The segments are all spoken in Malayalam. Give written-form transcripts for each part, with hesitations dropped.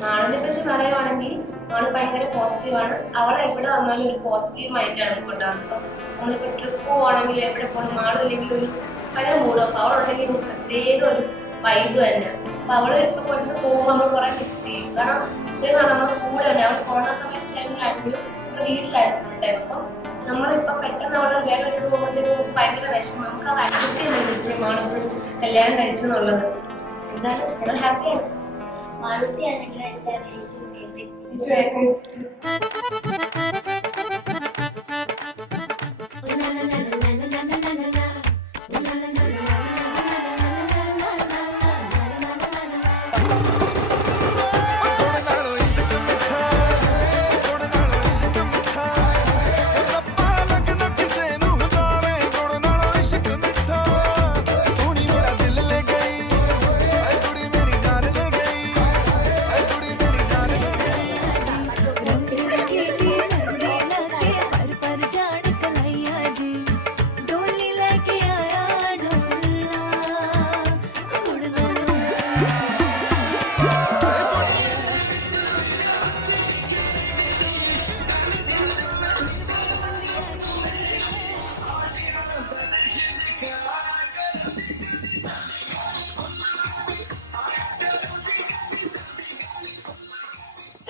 മാളിനെ പറ്റി പറയുവാണെങ്കിൽ മാള് ഭയങ്കര പോസിറ്റീവാണ്. അവളെ എവിടെ വന്നാലും ഒരു പോസിറ്റീവ് മൈൻഡാണ് കൊണ്ടുവന്നത്. നമ്മളിപ്പോൾ ട്രിപ്പ് പോവാണെങ്കിൽ എവിടെ പോകണം, മാളും ഇല്ലെങ്കിൽ ഒരു ഭയങ്കര മൂഡ് ഓഫ്. അവളുണ്ടെങ്കിൽ പ്രത്യേക ഒരു വൈബ് തന്നെ. അപ്പൊ അവള് ഇപ്പൊ കൊണ്ട് പോകുമ്പോൾ നമ്മൾ കുറെ മിസ് ചെയ്യും. കാരണം ഇത്രയും നമ്മുടെ കൂടെ തന്നെ അവൾ കൊറോണ സമയത്ത് ആണെങ്കിലും വീട്ടിലായിരുന്നു ഫുൾ ടൈം. അപ്പൊ നമ്മളിപ്പോ പെട്ടെന്ന് അവള് വേറെ ഒരു പോകുമ്പോൾ ഭയങ്കര വിഷമം. നമുക്ക് അവൾ അക്സെപ്റ്റ് ചെയ്യുന്നുണ്ട് മാളിപ്പോഴും കല്യാണം കഴിച്ചു എന്നുള്ളത്. എന്തായാലും ഞങ്ങൾ ഹാപ്പിയാണ്. മാളുത്തിയാണെങ്കിൽ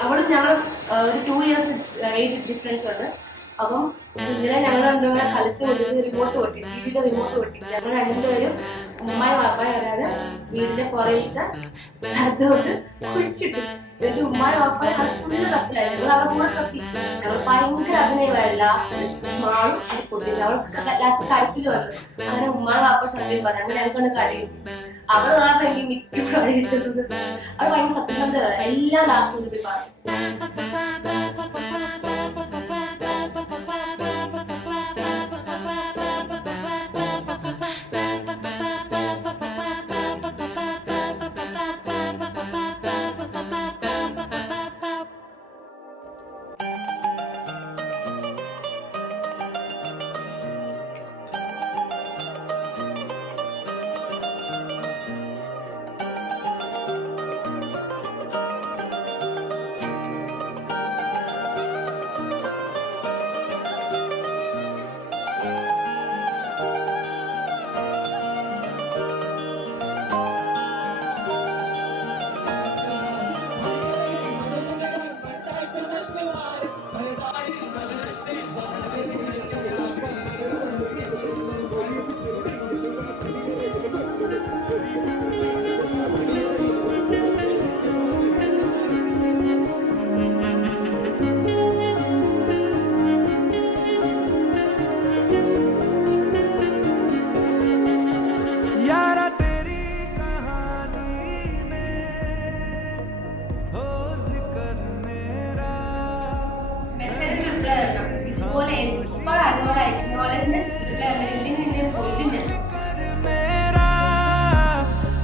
അവള് ഞങ്ങൾ ഒരു 2 years ഏജ് ഡിഫറൻസ് ഉണ്ട്. അപ്പം ഇന്നലെ ഞങ്ങൾ രണ്ടുപേരെ കളിച്ച് കൊടുത്ത് റിമോട്ട് പൊട്ടി, ടിവിയുടെ റിമോട്ട് പൊട്ടി. ഞങ്ങൾ രണ്ടുപേരും ഉമ്മായി വാപ്പായി വരാതെ വീടിന്റെ പുറയിലത്തെ സ്ഥലത്തോട്ട് കുഴിച്ചിട്ടു. എന്നിട്ട് ഉമ്മായി വാപ്പായി ഫുള്ള് തപ്പിലായി. ഞങ്ങൾ അവരുടെ കൂടെ തപ്പി. ഞങ്ങൾ ഭയങ്കര അഭിനയമായിരുന്നു. ലാസ്റ്റ് മാളും അത് പൊട്ടിച്ചു. അവൾക്ക് ലാസ്റ്റ് കരച്ചിൽ വന്നു. അങ്ങനെ ഉമ്മാടെ വാപ്പ സത്യം പറഞ്ഞു. അങ്ങനെ ഞങ്ങൾക്കൊണ്ട് കളിയും. അവള് കാരണം എനിക്ക് മിക്ക കളി കിട്ടുന്നത്. അത് ഭയങ്കര സത്യസന്ധത. എല്ലാം ലാസ്റ്റ് ഒന്നിട്ട് പറഞ്ഞു.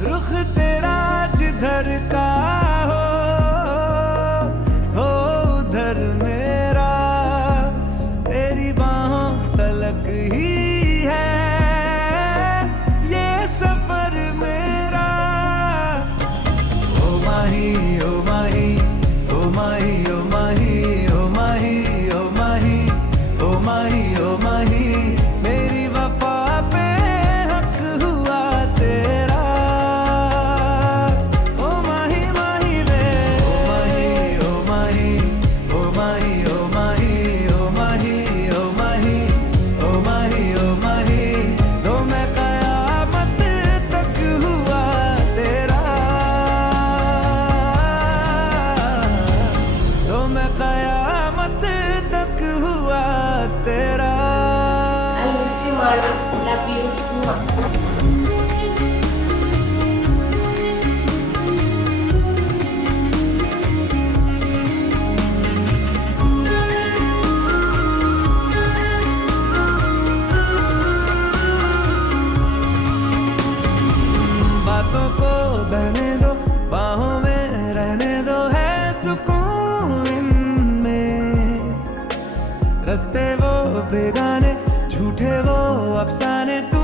रुख तेरा जिधर का हो उधर मेरा, तेरी बाहों तलक ही है ये सफर मेरा। ओ माही ओ माही ओ माही ओ माही ओ माही ओ माही ओ माही ओ माही, मेरी वफा पे हक हुआ तेरा। ओ माही माही वे ओ माही ओ माही ओ माही ओ माही ओ माही ओ माही ओ माही ओ माही, दो मैं कयामत तक हुआ तेरा। दो मैं कयामत तक हुआ तेरा। Love you. बातों को बहने दो, बाहों में रहने दो, है सुकून इनमें। रस्ते वो बेगाने, झूठे वो अफसाने, तू